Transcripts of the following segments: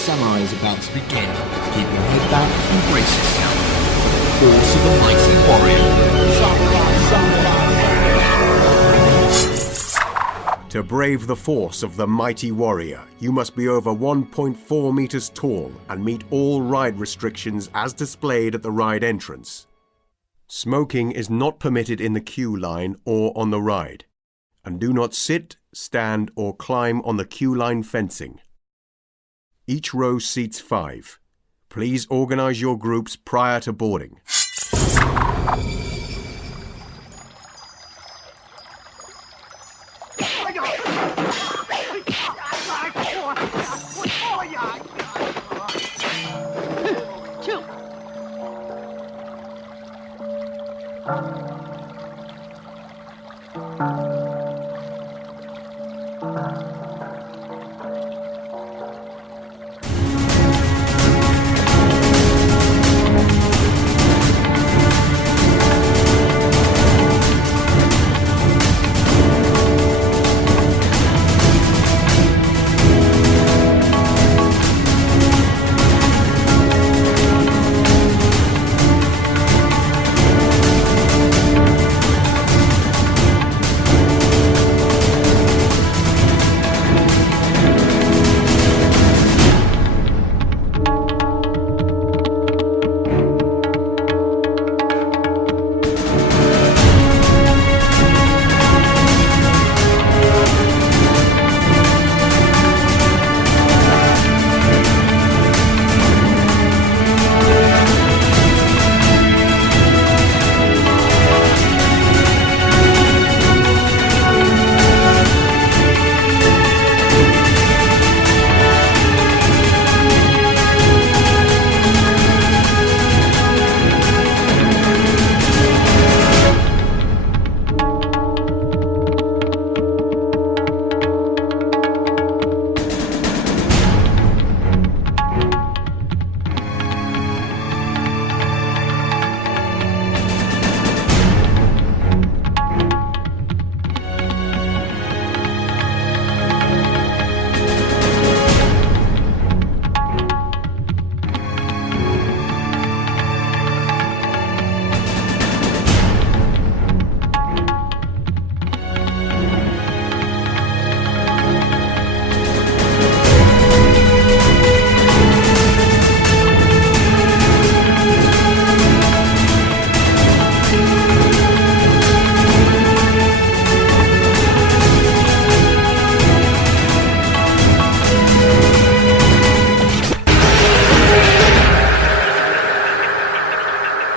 Samurai is about to begin. Keep your head back and brace yourself for the force of the mighty warrior. To brave the force of the mighty warrior, you must be over 1.4 meters tall and meet all ride restrictions as displayed at the ride entrance. Smoking is not permitted in the queue line or on the ride, and do not sit, stand, or climb on the queue line fencing. Each row seats 5. Please organize your groups prior to boarding.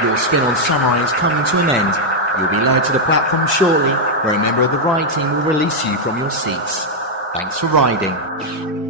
Your spin on Samurai is coming to an end. You'll be lowered to the platform shortly, where a member of the ride team will release you from your seats. Thanks for riding.